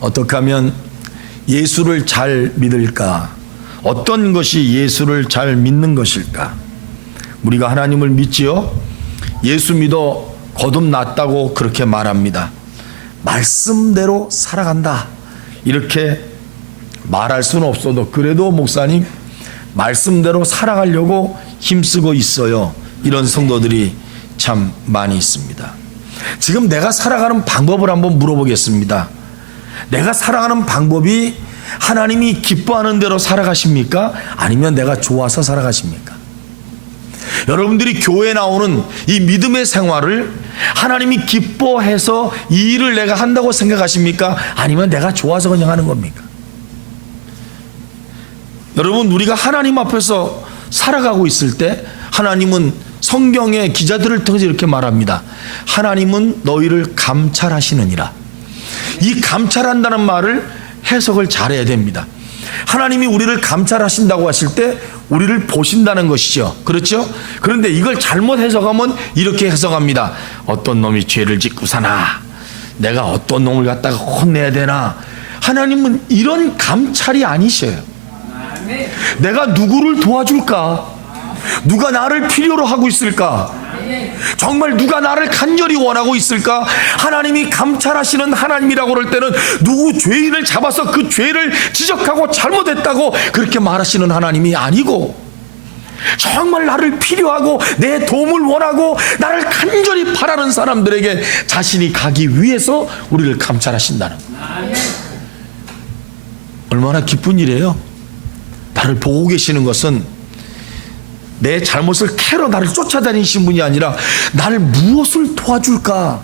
어떻게 하면 예수를 잘 믿을까? 어떤 것이 예수를 잘 믿는 것일까? 우리가 하나님을 믿지요? 예수 믿어 거듭났다고 그렇게 말합니다. 말씀대로 살아간다 이렇게 말할 수는 없어도 그래도 목사님 말씀대로 살아가려고 힘쓰고 있어요. 이런 성도들이 참 많이 있습니다. 지금 내가 살아가는 방법을 한번 물어보겠습니다. 내가 살아가는 방법이 하나님이 기뻐하는 대로 살아가십니까? 아니면 내가 좋아서 살아가십니까? 여러분들이 교회에 나오는 이 믿음의 생활을 하나님이 기뻐해서 이 일을 내가 한다고 생각하십니까? 아니면 내가 좋아서 그냥 하는 겁니까? 여러분, 우리가 하나님 앞에서 살아가고 있을 때 하나님은 성경의 기자들을 통해서 이렇게 말합니다. 하나님은 너희를 감찰하시느니라. 이 감찰한다는 말을 해석을 잘해야 됩니다. 하나님이 우리를 감찰하신다고 하실 때 우리를 보신다는 것이죠. 그렇죠? 그런데 이걸 잘못 해석하면 이렇게 해석합니다. 어떤 놈이 죄를 짓고 사나? 내가 어떤 놈을 갖다가 혼내야 되나? 하나님은 이런 감찰이 아니셔요. 내가 누구를 도와줄까? 누가 나를 필요로 하고 있을까? 정말 누가 나를 간절히 원하고 있을까? 하나님이 감찰하시는 하나님이라고 그럴 때는 누구 죄인을 잡아서 그 죄를 지적하고 잘못했다고 그렇게 말하시는 하나님이 아니고, 정말 나를 필요하고 내 도움을 원하고 나를 간절히 바라는 사람들에게 자신이 가기 위해서 우리를 감찰하신다는 거예요. 얼마나 기쁜 일이에요. 나를 보고 계시는 것은 내 잘못을 캐러 나를 쫓아다니신 분이 아니라 나를 무엇을 도와줄까?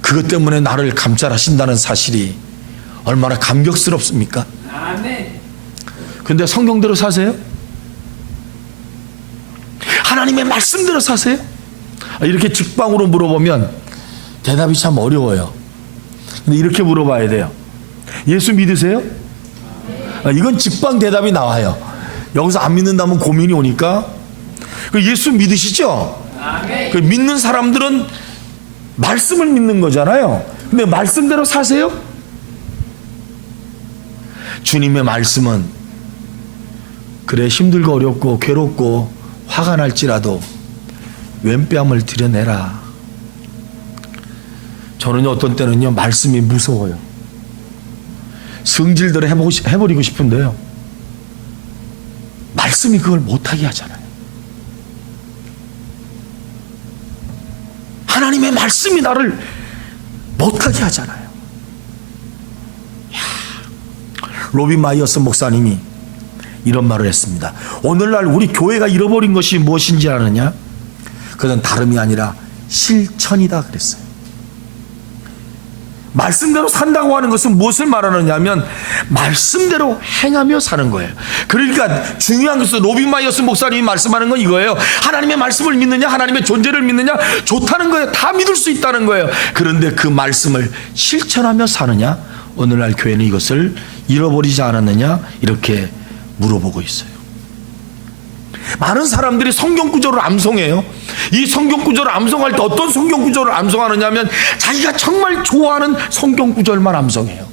그것 때문에 나를 감찰하신다는 사실이 얼마나 감격스럽습니까? 근데 성경대로 사세요? 하나님의 말씀대로 사세요? 이렇게 직방으로 물어보면 대답이 참 어려워요. 근데 이렇게 물어봐야 돼요. 예수 믿으세요? 이건 직방 대답이 나와요. 여기서 안 믿는다면 고민이 오니까 예수 믿으시죠? 그 믿는 사람들은 말씀을 믿는 거잖아요. 근데 말씀대로 사세요? 주님의 말씀은 그래 힘들고 어렵고 괴롭고 화가 날지라도 왼뺨을 들여내라. 저는 어떤 때는요 말씀이 무서워요. 성질대로 해버리고 싶은데요 말씀이 그걸 못하게 하잖아요. 하나님의 말씀이 나를 못하게 하잖아요. 로빈 마이어스 목사님이 이런 말을 했습니다. 오늘날 우리 교회가 잃어버린 것이 무엇인지 아느냐? 그건 다름이 아니라 실천이다 그랬어요. 말씀대로 산다고 하는 것은 무엇을 말하느냐 하면 말씀대로 행하며 사는 거예요. 그러니까 중요한 것은 로빈 마이어스 목사님이 말씀하는 건 이거예요. 하나님의 말씀을 믿느냐, 하나님의 존재를 믿느냐, 좋다는 거예요. 다 믿을 수 있다는 거예요. 그런데 그 말씀을 실천하며 사느냐? 오늘날 교회는 이것을 잃어버리지 않았느냐? 이렇게 물어보고 있어요. 많은 사람들이 성경 구절을 암송해요. 이 성경 구절을 암송할 때 어떤 성경 구절을 암송하느냐 하면 자기가 정말 좋아하는 성경 구절만 암송해요.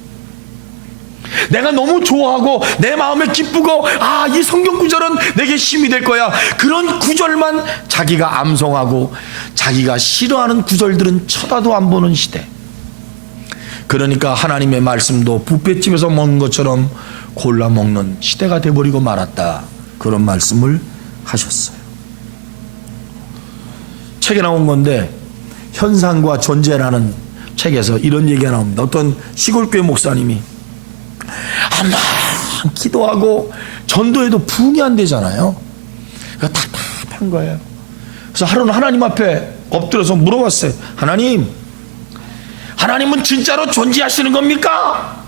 내가 너무 좋아하고 내 마음에 기쁘고 이 성경 구절은 내게 힘이 될 거야. 그런 구절만 자기가 암송하고 자기가 싫어하는 구절들은 쳐다도 안 보는 시대. 그러니까 하나님의 말씀도 뷔페집에서 먹는 것처럼 골라 먹는 시대가 돼버리고 말았다. 그런 말씀을 하셨어요. 책에 나온 건데 현상과 존재라는 책에서 이런 얘기가 나옵니다. 어떤 시골교회 목사님이 아마 기도하고 전도해도 부응이 안 되잖아요. 그러니까 답답한 거예요. 그래서 하루는 하나님 앞에 엎드려서 물어봤어요. 하나님은 진짜로 존재하시는 겁니까?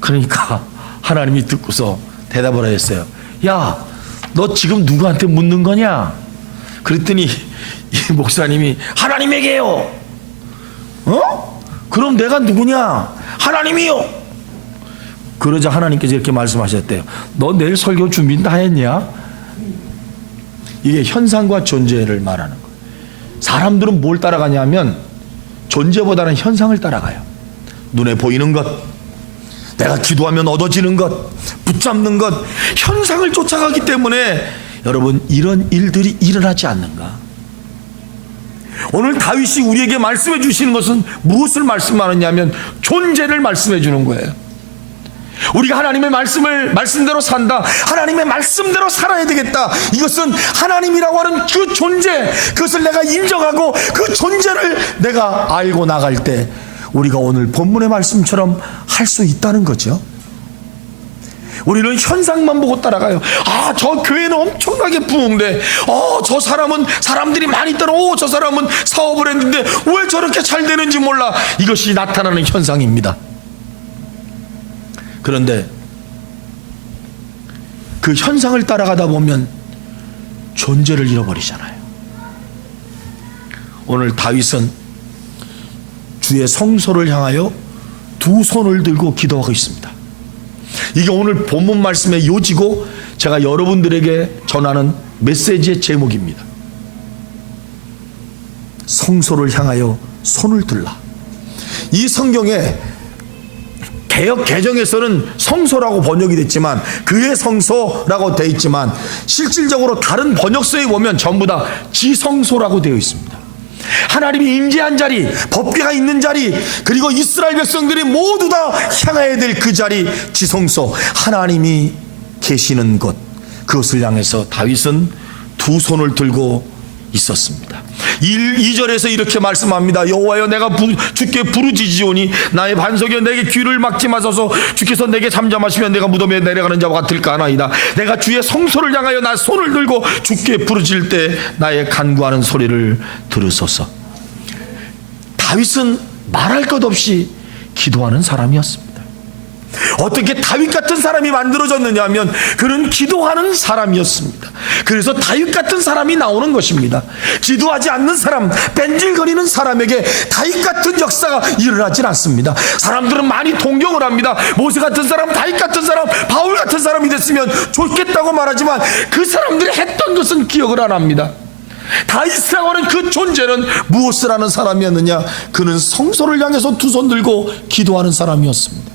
그러니까 하나님이 듣고서 대답을 하셨어요. 야, 너 지금 누구한테 묻는 거냐? 그랬더니 이 목사님이 하나님에게요. 그럼 내가 누구냐? 하나님이요. 그러자 하나님께서 이렇게 말씀하셨대요. 너 내일 설교 준비 다 했냐? 이게 현상과 존재를 말하는 거예요. 사람들은 뭘 따라가냐면 존재보다는 현상을 따라가요. 눈에 보이는 것, 내가 기도하면 얻어지는 것, 붙잡는 것, 현상을 쫓아가기 때문에 여러분 이런 일들이 일어나지 않는가? 오늘 다윗이 우리에게 말씀해 주시는 것은 무엇을 말씀하느냐면 존재를 말씀해 주는 거예요. 우리가 하나님의 말씀대로 산다, 하나님의 말씀대로 살아야 되겠다. 이것은 하나님이라고 하는 그 존재, 그것을 내가 인정하고 그 존재를 내가 알고 나갈 때 우리가 오늘 본문의 말씀처럼 할 수 있다는 거죠. 우리는 현상만 보고 따라가요. 아, 저 교회는 엄청나게 부흥돼. 저 사람은 사람들이 많이 따라. 저 사람은 사업을 했는데 왜 저렇게 잘 되는지 몰라. 이것이 나타나는 현상입니다. 그런데 그 현상을 따라가다 보면 존재를 잃어버리잖아요. 오늘 다윗은 주의 성소를 향하여 두 손을 들고 기도하고 있습니다. 이게 오늘 본문 말씀의 요지고 제가 여러분들에게 전하는 메시지의 제목입니다. 성소를 향하여 손을 들라. 이 성경에 개역 개정에서는 성소라고 번역이 됐지만, 그의 성소라고 되어 있지만 실질적으로 다른 번역서에 보면 전부 다 지성소라고 되어 있습니다. 하나님이 임재한 자리, 법궤가 있는 자리, 그리고 이스라엘 백성들이 모두 다 향해야 될 그 자리, 지성소, 하나님이 계시는 곳, 그것을 향해서 다윗은 두 손을 들고 있었습니다. 2절에서 이렇게 말씀합니다. 여호와여, 내가 주께 부르짖으오니 나의 반석여 내게 귀를 막지 마소서. 주께서 내게 잠잠하시면 내가 무덤에 내려가는 자와 같을까 하나이다. 내가 주의 성소를 향하여 나 손을 들고 주께 부르짖을 때 나의 간구하는 소리를 들으소서. 다윗은 말할 것 없이 기도하는 사람이었습니다. 어떻게 다윗 같은 사람이 만들어졌느냐 하면 그는 기도하는 사람이었습니다. 그래서 다윗 같은 사람이 나오는 것입니다. 기도하지 않는 사람, 뺀질거리는 사람에게 다윗 같은 역사가 일어나질 않습니다. 사람들은 많이 동경을 합니다. 모세 같은 사람, 다윗 같은 사람, 바울 같은 사람이 됐으면 좋겠다고 말하지만 그 사람들이 했던 것은 기억을 안 합니다. 다윗이라고 하는 그 존재는 무엇을 하는 사람이었느냐? 그는 성소를 향해서 두 손 들고 기도하는 사람이었습니다.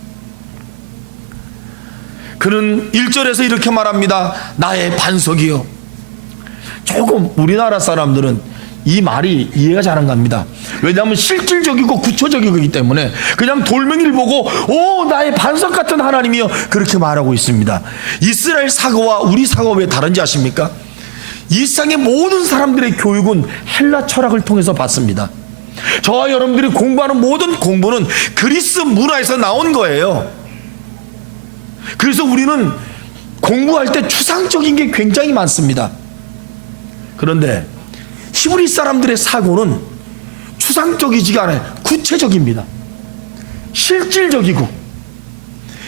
그는 1절에서 이렇게 말합니다. 나의 반석이요. 조금 우리나라 사람들은 이 말이 이해가 잘 안 갑니다. 왜냐하면 실질적이고 구체적이기 때문에 그냥 돌멩이를 보고 나의 반석 같은 하나님이요, 그렇게 말하고 있습니다. 이스라엘 사고와 우리 사고가 왜 다른지 아십니까? 이 세상의 모든 사람들의 교육은 헬라 철학을 통해서 받습니다. 저와 여러분들이 공부하는 모든 공부는 그리스 문화에서 나온 거예요. 그래서 우리는 공부할 때 추상적인 게 굉장히 많습니다. 그런데 히브리 사람들의 사고는 추상적이지가 않아요. 구체적입니다. 실질적이고.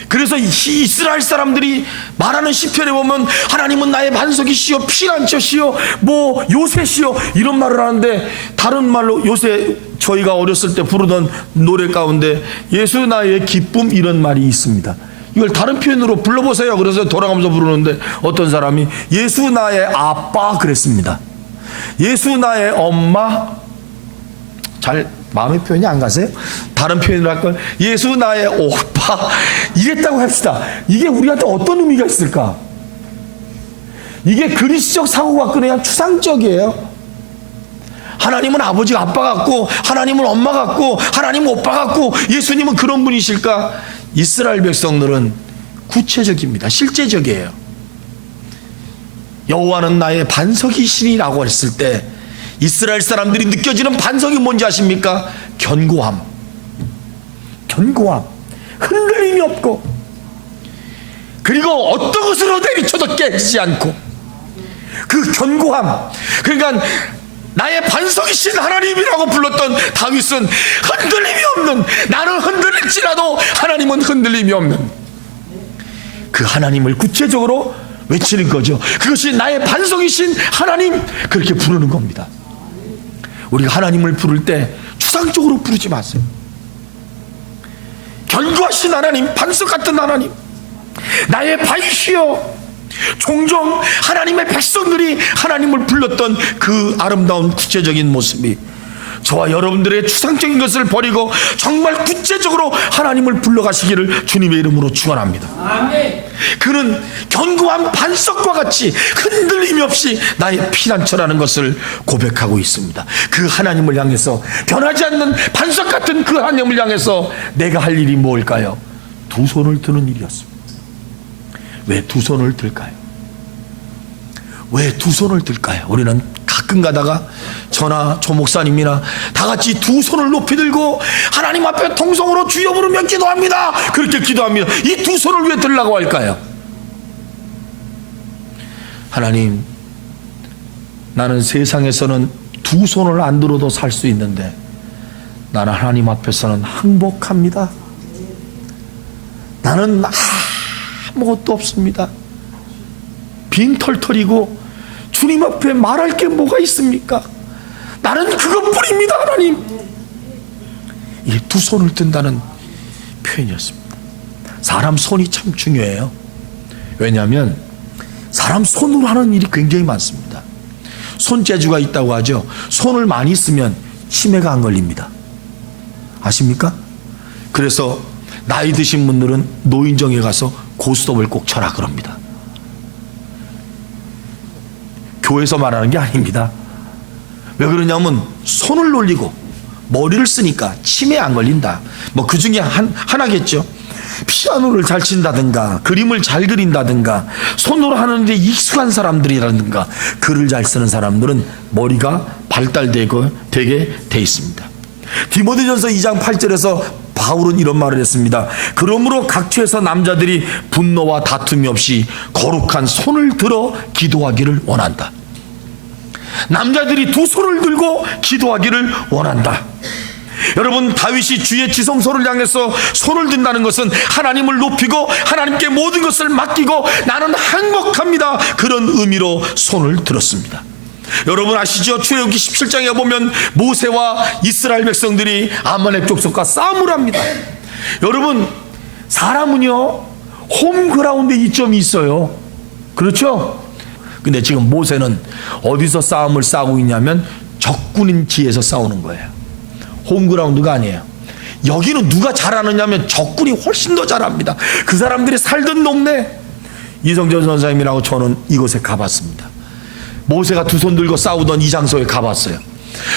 그래서 이스라엘 사람들이 말하는 시편에 보면 하나님은 나의 반석이시여, 피난처시여, 요새시여, 이런 말을 하는데, 다른 말로 요새 저희가 어렸을 때 부르던 노래 가운데 예수 나의 기쁨, 이런 말이 있습니다. 이걸 다른 표현으로 불러보세요. 그래서 돌아가면서 부르는데 어떤 사람이 예수 나의 아빠 그랬습니다. 예수 나의 엄마, 잘 마음의 표현이 안 가세요? 다른 표현을 할 걸 예수 나의 오빠 이랬다고 합시다. 이게 우리한테 어떤 의미가 있을까? 이게 그리스적 사고가 그냥 추상적이에요. 하나님은 아버지가 아빠 같고, 하나님은 엄마 같고, 하나님은 오빠 같고, 예수님은 그런 분이실까? 이스라엘 백성들은 구체적입니다. 실제적이에요. 여호와는 나의 반석이시니라고 했을 때 이스라엘 사람들이 느껴지는 반석이 뭔지 아십니까? 견고함. 흔들림이 없고, 그리고 어떤 것으로 내리쳐도 깨지지 않고, 그 견고함. 그러니까 나의 반석이신 하나님이라고 불렀던 다윗은 흔들림이 없는, 나는 흔들릴지라도 하나님은 흔들림이 없는 그 하나님을 구체적으로 외치는 거죠. 그것이 나의 반석이신 하나님, 그렇게 부르는 겁니다. 우리가 하나님을 부를 때 추상적으로 부르지 마세요. 견고하신 하나님, 반석 같은 하나님, 나의 반이시여. 종종 하나님의 백성들이 하나님을 불렀던 그 아름다운 구체적인 모습이 저와 여러분들의 추상적인 것을 버리고 정말 구체적으로 하나님을 불러가시기를 주님의 이름으로 축원합니다. 그는 견고한 반석과 같이 흔들림이 없이 나의 피난처라는 것을 고백하고 있습니다. 그 하나님을 향해서, 변하지 않는 반석 같은 그 하나님을 향해서 내가 할 일이 뭘까요? 두 손을 드는 일이었습니다. 왜 두 손을 들까요? 왜 두 손을 들까요? 우리는 가끔 가다가 저나 조 목사님이나 다 같이 두 손을 높이 들고 하나님 앞에 통성으로 주여 부르며 기도합니다. 그렇게 기도합니다. 이 두 손을 왜 들라고 할까요? 하나님, 나는 세상에서는 두 손을 안 들어도 살 수 있는데 나는 하나님 앞에서는 항복합니다. 나는 아무것도 없습니다. 빈털털이고 주님 앞에 말할 게 뭐가 있습니까? 나는 그것뿐입니다. 하나님, 이 두 손을 든다는 표현이었습니다. 사람 손이 참 중요해요. 왜냐하면 사람 손으로 하는 일이 굉장히 많습니다. 손재주가 있다고 하죠. 손을 많이 쓰면 치매가 안 걸립니다. 아십니까? 그래서 나이 드신 분들은 노인정에 가서 고스톱을 꼭 쳐라 그럽니다. 교회에서 말하는 게 아닙니다. 왜 그러냐면 손을 놀리고 머리를 쓰니까 치매 안 걸린다. 뭐 그 중에 하나겠죠. 피아노를 잘 친다든가 그림을 잘 그린다든가 손으로 하는 데 익숙한 사람들이라든가 글을 잘 쓰는 사람들은 머리가 발달되게 돼 있습니다. 디모데전서 2장 8절에서 바울은 이런 말을 했습니다. 그러므로 각처에서 남자들이 분노와 다툼이 없이 거룩한 손을 들어 기도하기를 원한다. 남자들이 두 손을 들고 기도하기를 원한다. 여러분, 다윗이 주의 지성소를 향해서 손을 든다는 것은 하나님을 높이고 하나님께 모든 것을 맡기고 나는 행복합니다, 그런 의미로 손을 들었습니다. 여러분 아시죠? 출애굽기 17장에 보면 모세와 이스라엘 백성들이 아말렉 족속과 싸움을 합니다. 여러분, 사람은요 홈그라운드에 이점이 있어요. 그렇죠? 근데 지금 모세는 어디서 싸움을 싸우고 있냐면 적군인지에서 싸우는 거예요. 홈그라운드가 아니에요. 여기는 누가 잘하느냐면 적군이 훨씬 더 잘합니다. 그 사람들이 살던 동네, 이성전 선생님이라고 저는 이곳에 가봤습니다. 모세가 두 손 들고 싸우던 이 장소에 가봤어요.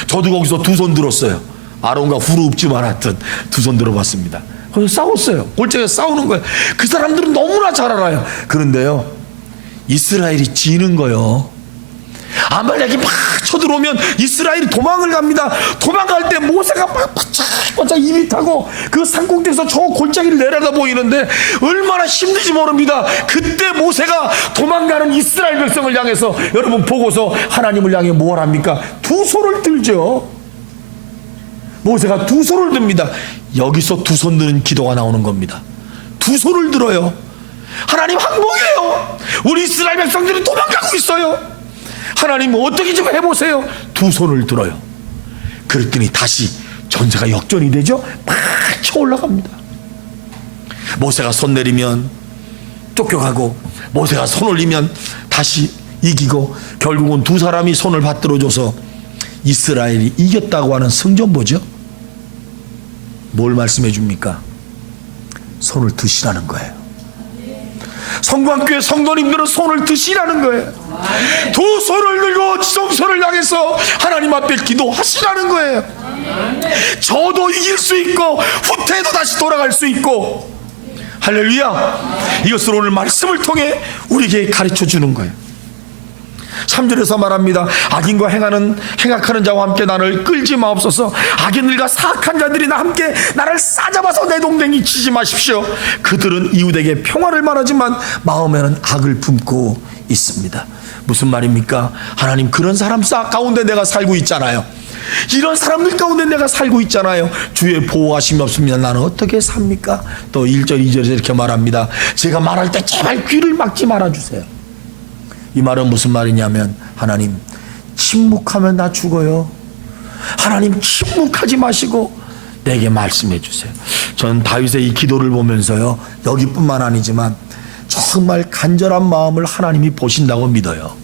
저도 거기서 두 손 들었어요. 아론과 후루 읍지만 하여튼 두 손 들어봤습니다. 거기서 싸웠어요. 골짜기에서 싸우는 거예요. 그 사람들은 너무나 잘 알아요. 그런데요, 이스라엘이 지는 거요. 아말렉이 막 쳐들어오면 이스라엘이 도망을 갑니다. 도망갈 때 모세가 막 바짝바짝 입이 타고 그 산꼭대에서 저 골짜기를 내려다 보이는데 얼마나 힘든지 모릅니다. 그때 모세가 도망가는 이스라엘 백성을 향해서, 여러분 보고서 하나님을 향해 뭘 합니까? 두 손을 들죠. 모세가 두 손을 듭니다. 여기서 두 손 드는 기도가 나오는 겁니다. 두 손을 들어요. 하나님 항복해요. 우리 이스라엘 백성들이 도망가고 있어요. 하나님 어떻게 좀 해보세요. 두 손을 들어요. 그랬더니 다시 전세가 역전이 되죠. 막 쳐 올라갑니다. 모세가 손 내리면 쫓겨가고 모세가 손 올리면 다시 이기고, 결국은 두 사람이 손을 받들어줘서 이스라엘이 이겼다고 하는 성전보죠. 뭘 말씀해 줍니까? 손을 드시라는 거예요. 성광교회 성도님들은 손을 드시라는 거예요. 두 손을 들고 지성소를 향해서 하나님 앞에 기도하시라는 거예요. 저도 이길 수 있고 후퇴도 다시 돌아갈 수 있고, 할렐루야. 이것을 오늘 말씀을 통해 우리에게 가르쳐 주는 거예요. 3절에서 말합니다. 악인과 행악하는 자와 함께 나를 끌지 마옵소서. 악인들과 사악한 자들이 나 함께 나를 싸잡아서 내 동댕이 치지 마십시오. 그들은 이웃에게 평화를 말하지만 마음에는 악을 품고 있습니다. 무슨 말입니까? 하나님, 그런 사람 가운데 내가 살고 있잖아요. 이런 사람들 가운데 내가 살고 있잖아요. 주의 보호하심이 없으면 나는 어떻게 삽니까? 또 1절 2절에서 이렇게 말합니다. 제가 말할 때 제발 귀를 막지 말아주세요. 이 말은 무슨 말이냐면, 하나님, 침묵하면 나 죽어요. 하나님, 침묵하지 마시고 내게 말씀해 주세요. 저는 다윗의 이 기도를 보면서요, 여기뿐만 아니지만 정말 간절한 마음을 하나님이 보신다고 믿어요.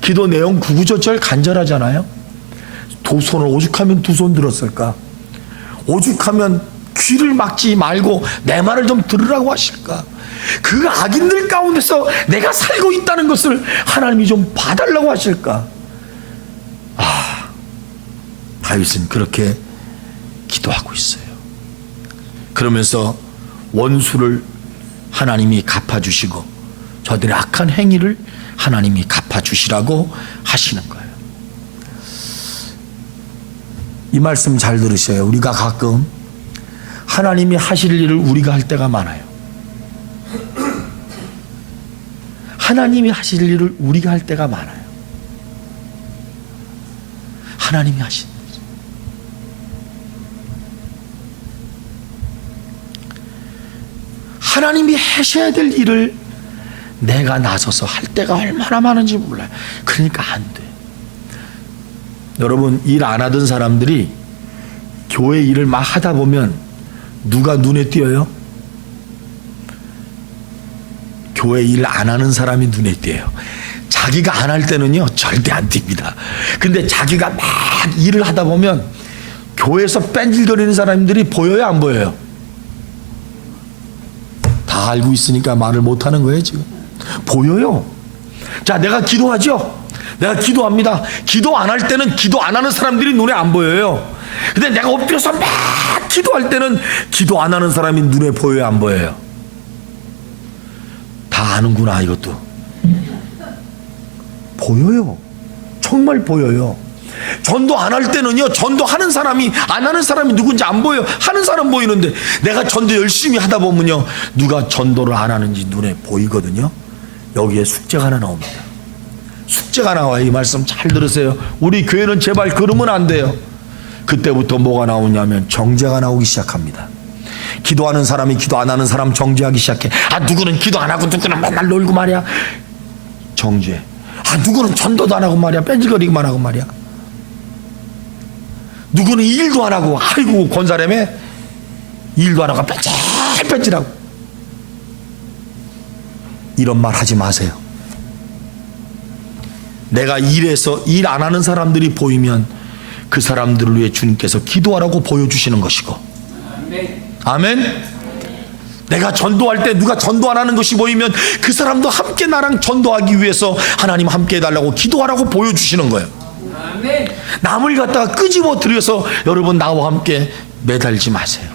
기도 내용 구구절절 간절하잖아요. 두 손을 오죽하면 두 손 들었을까? 오죽하면 귀를 막지 말고 내 말을 좀 들으라고 하실까? 그 악인들 가운데서 내가 살고 있다는 것을 하나님이 좀 봐달라고 하실까? 다윗은 그렇게 기도하고 있어요. 그러면서 원수를 하나님이 갚아주시고 저들의 악한 행위를 하나님이 갚아주시라고 하시는 거예요. 이 말씀 잘 들으셔요. 우리가 가끔 하나님이 하실 일을 우리가 할 때가 많아요. 하나님이 하실 일을 우리가 할 때가 많아요. 하나님이 하신 일. 하나님이 하셔야 될 일을 내가 나서서 할 때가 얼마나 많은지 몰라요. 그러니까 안 돼. 여러분, 일 안 하던 사람들이 교회 일을 막 하다 보면 누가 눈에 띄어요? 교회 일 안 하는 사람이 눈에 띄어요. 자기가 안 할 때는요 절대 안 띕니다. 근데 자기가 막 일을 하다 보면 교회에서 뺀질거리는 사람들이 보여요, 안 보여요? 다 알고 있으니까 말을 못하는 거예요. 지금 보여요. 자, 내가 기도하죠. 내가 기도합니다. 기도 안 할 때는 기도 안 하는 사람들이 눈에 안 보여요. 근데 내가 엎드려서 막 기도할 때는 기도 안 하는 사람이 눈에 보여요, 안 보여요? 다 아는구나. 이것도 보여요. 정말 보여요. 전도 안 할 때는요, 전도하는 사람이 안 하는 사람이 누군지 안 보여요. 하는 사람 보이는데 내가 전도 열심히 하다 보면요, 누가 전도를 안 하는지 눈에 보이거든요. 여기에 숙제가 하나 나옵니다. 숙제가 나와요. 이 말씀 잘 들으세요. 우리 교회는 제발 그러면 안 돼요. 그때부터 뭐가 나오냐면 정죄가 나오기 시작합니다. 기도하는 사람이 기도 안 하는 사람 정죄하기 시작해. 누구는 기도 안 하고 누구는 맨날 놀고 말이야. 정죄. 누구는 전도도 안 하고 말이야. 뺀질거리기만 하고 말이야. 누구는 일도 안 하고, 아이고 권사람에 일도 안 하고 뺀질뺀질하고. 이런 말 하지 마세요. 내가 일해서 일 안 하는 사람들이 보이면 그 사람들을 위해 주님께서 기도하라고 보여주시는 것이고, 아멘. 내가 전도할 때 누가 전도 안 하는 것이 보이면 그 사람도 함께 나랑 전도하기 위해서 하나님 함께 해달라고 기도하라고 보여주시는 거예요. 남을 갖다가 끄집어 들여서 여러분 나와 함께 매달지 마세요.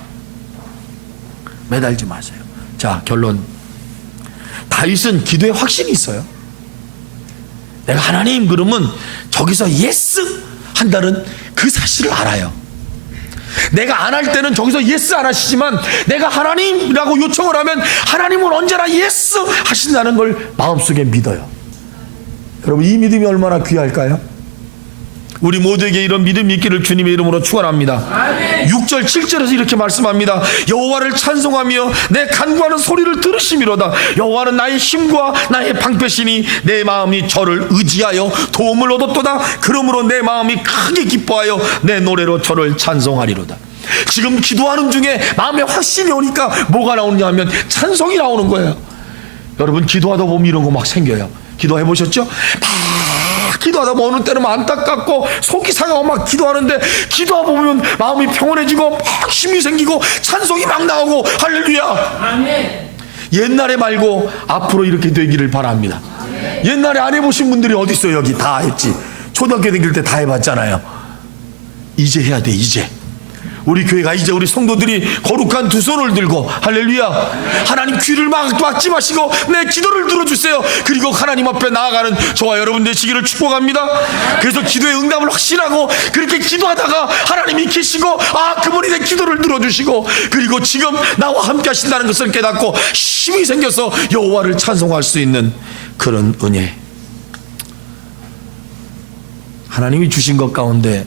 매달지 마세요. 자, 결론. 다윗은 기도에 확신이 있어요. 내가 하나님 그러면 저기서 예스 한다는 그 사실을 알아요. 내가 안 할 때는 저기서 예스 안 하시지만 내가 하나님이라고 요청을 하면 하나님은 언제나 예스 하신다는 걸 마음속에 믿어요. 여러분, 이 믿음이 얼마나 귀할까요? 우리 모두에게 이런 믿음이 있기를 주님의 이름으로 축원합니다. 6절 7절에서 이렇게 말씀합니다. 여호와를 찬송하며 내 간구하는 소리를 들으시미로다. 여호와는 나의 힘과 나의 방패시니 내 마음이 저를 의지하여 도움을 얻었도다. 그러므로 내 마음이 크게 기뻐하여 내 노래로 저를 찬송하리로다. 지금 기도하는 중에 마음에 확신이 오니까 뭐가 나오느냐 하면 찬송이 나오는 거예요. 여러분, 기도하다 보면 이런 거 막 생겨요. 기도해 보셨죠? 기도하다 보면 어느 때는 안타깝고 속이 상하고 막 기도하는데 기도하다 보면 마음이 평온해지고 막 힘이 생기고 찬송이 막 나오고 할렐루야. 아멘. 옛날에 말고 앞으로 이렇게 되기를 바랍니다. 아멘. 옛날에 안 해보신 분들이 어디 있어요? 여기 다 했지. 초등학교 다닐 때 다 해봤잖아요. 이제 해야 돼. 이제 우리 교회가 이제 우리 성도들이 거룩한 두 손을 들고 할렐루야, 하나님 귀를 막지 마시고 내 기도를 들어주세요. 그리고 하나님 앞에 나아가는 저와 여러분 되시기를 축복합니다. 그래서 기도의 응답을 확신하고 그렇게 기도하다가 하나님이 계시고 그분이 내 기도를 들어주시고 그리고 지금 나와 함께 하신다는 것을 깨닫고 힘이 생겨서 여호와를 찬송할 수 있는 그런 은혜, 하나님이 주신 것 가운데,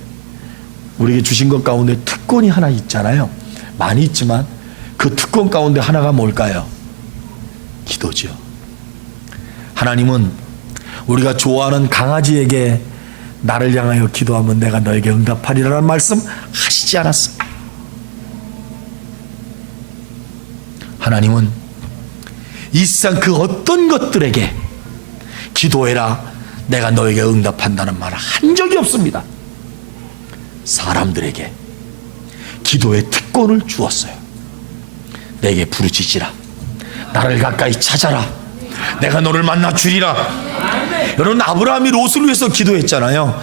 우리에게 주신 것 가운데 특권이 하나 있잖아요. 많이 있지만 그 특권 가운데 하나가 뭘까요? 기도죠. 하나님은 우리가 좋아하는 강아지에게 나를 향하여 기도하면 내가 너에게 응답하리라는 말씀 하시지 않았습니다. 하나님은 이 세상 그 어떤 것들에게 기도해라 내가 너에게 응답한다는 말을 한 적이 없습니다. 사람들에게 기도의 특권을 주었어요. 내게 부르짖으라, 나를 가까이 찾아라, 내가 너를 만나 주리라. 여러분, 아브라함이 롯을 위해서 기도했잖아요.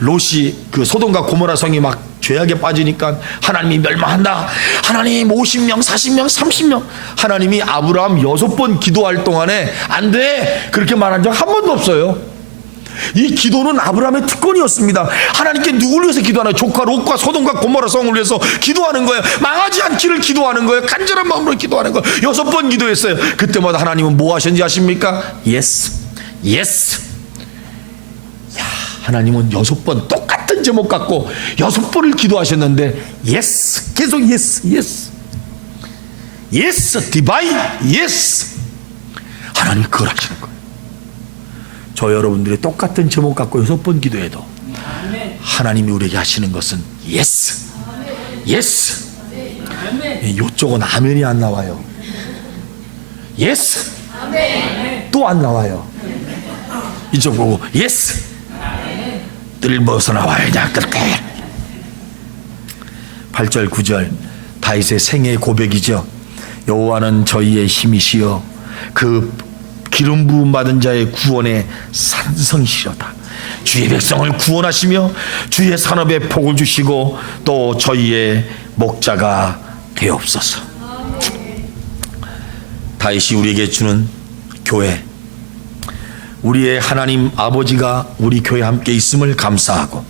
롯이 그 소돔과 고모라 성이 막 죄악에 빠지니까 하나님이 멸망한다, 하나님 50명 40명 30명, 하나님이 아브라함 6번 기도할 동안에 안 돼 그렇게 말한 적 한 번도 없어요. 이 기도는 아브라함의 특권이었습니다. 하나님께 누구를 위해서 기도하나요? 조카 롯과 소돔과 고모라 성을 위해서 기도하는 거예요. 망하지 않기를 기도하는 거예요. 간절한 마음으로 기도하는 거예요. 6번 기도했어요. 그때마다 하나님은 뭐 하셨는지 아십니까? 예스, 예스. 야, 하나님은 6번 똑같은 제목 갖고 6번을 기도하셨는데 예스, 계속 예스, 예스, 예스, 디바인 예스. 하나님 그걸 하시는 거예요. 저 여러분들이 똑같은 제목 갖고 6번 기도해도 하나님이 우리에게 하시는 것은 예스, 예스. 이쪽은 아멘이 안 나와요. 예스, 또 안 나와요. 이쪽 보고 예스, 뜰 벗어나와야 그냥 그렇게. 8절 9절 다윗의 생애의 고백이죠. 여호와는 저희의 힘이시여 그 기름 부음 받은 자의 구원의 산성이시로다. 주의 백성을 구원하시며 주의 산업에 복을 주시고 또 저희의 목자가 되옵소서. 다윗이 우리에게 주는 교회, 우리의 하나님 아버지가 우리 교회에 함께 있음을 감사하고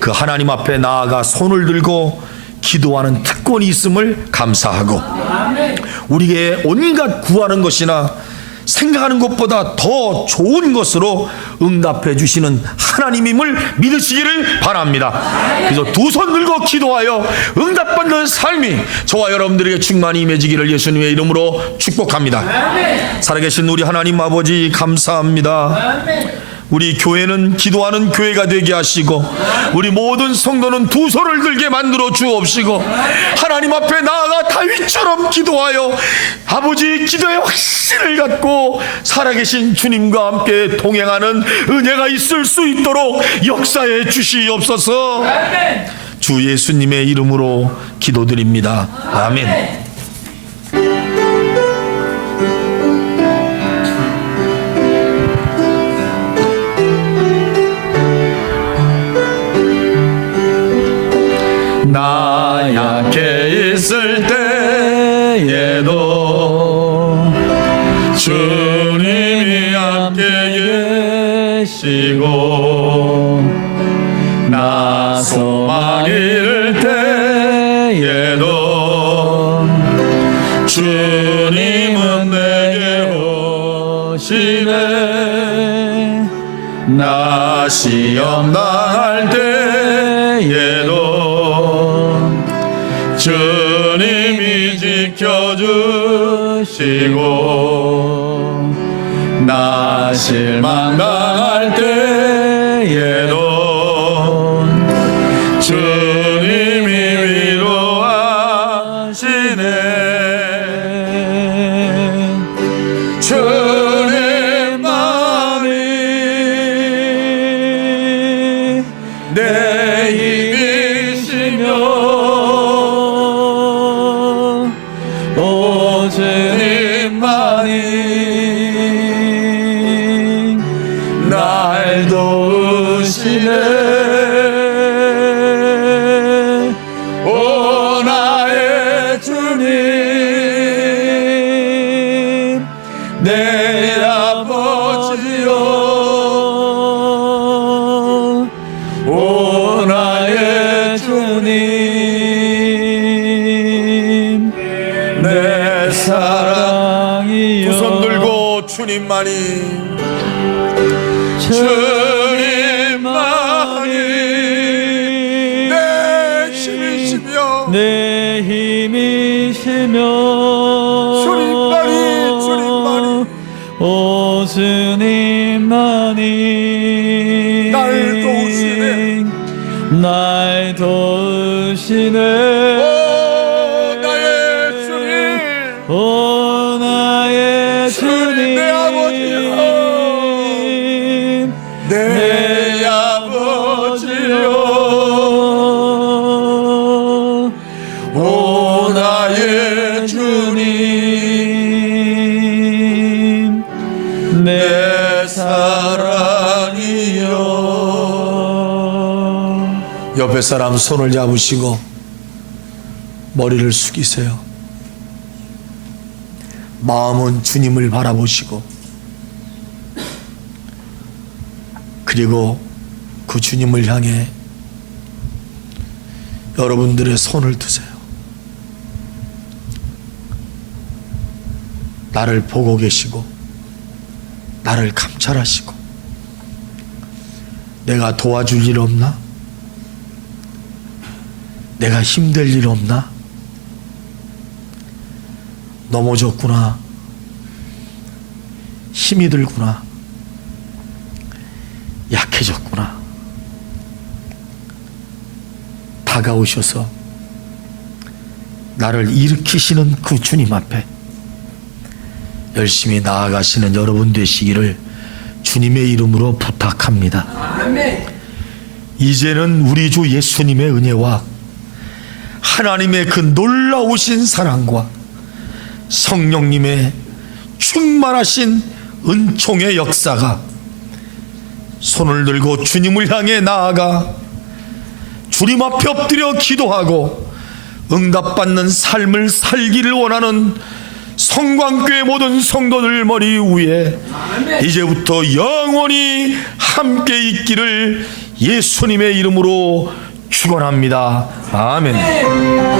그 하나님 앞에 나아가 손을 들고 기도하는 특권이 있음을 감사하고 우리에게 온갖 구하는 것이나 생각하는 것보다 더 좋은 것으로 응답해 주시는 하나님임을 믿으시기를 바랍니다. 그래서 두 손 들고 기도하여 응답받는 삶이 저와 여러분들에게 충만히 임해지기를 예수님의 이름으로 축복합니다. 살아계신 우리 하나님 아버지 감사합니다. 우리 교회는 기도하는 교회가 되게 하시고 우리 모든 성도는 두 손을 들게 만들어 주옵시고 하나님 앞에 나아가 다윗처럼 기도하여 아버지 기도의 확신을 갖고 살아계신 주님과 함께 동행하는 은혜가 있을 수 있도록 역사해 주시옵소서. 주 예수님의 이름으로 기도드립니다. 아멘. 나 약해 있을 때에도 주님이 함께 계시고 나 소망 잃을 때에도 주님은 내게 오시네. 나 시험 당할 때에도 주님이 지켜주시고 나 실망 당할 때에도 주님이 위로하시네. 주님만이 내 힘이시며 날 도우시네. 오 나의 주님 내 아버지여. 오 나의 주님 내 사랑이여. 두 손 들고 주님만이 주님만이 내 힘이시며 주님만이 오 주님만이 날 도우시네. 오 나의 주님 내 아버지여. 내 아버지여. 오 나의 주님 내 사랑이여. 옆에 사람 손을 잡으시고 머리를 숙이세요. 마음은 주님을 바라보시고, 그리고 그 주님을 향해 여러분들의 손을 드세요. 나를 보고 계시고 나를 감찰하시고, 내가 도와줄 일 없나? 내가 힘들 일 없나? 넘어졌구나, 힘이 들구나, 약해졌구나. 다가오셔서 나를 일으키시는 그 주님 앞에 열심히 나아가시는 여러분 되시기를 주님의 이름으로 부탁합니다. 아멘. 이제는 우리 주 예수님의 은혜와 하나님의 그 놀라우신 사랑과 성령님의 충만하신 은총의 역사가 손을 들고 주님을 향해 나아가 주님 앞에 엎드려 기도하고 응답받는 삶을 살기를 원하는 성광교회 모든 성도들 머리 위에 이제부터 영원히 함께 있기를 예수님의 이름으로 축원합니다. 아멘.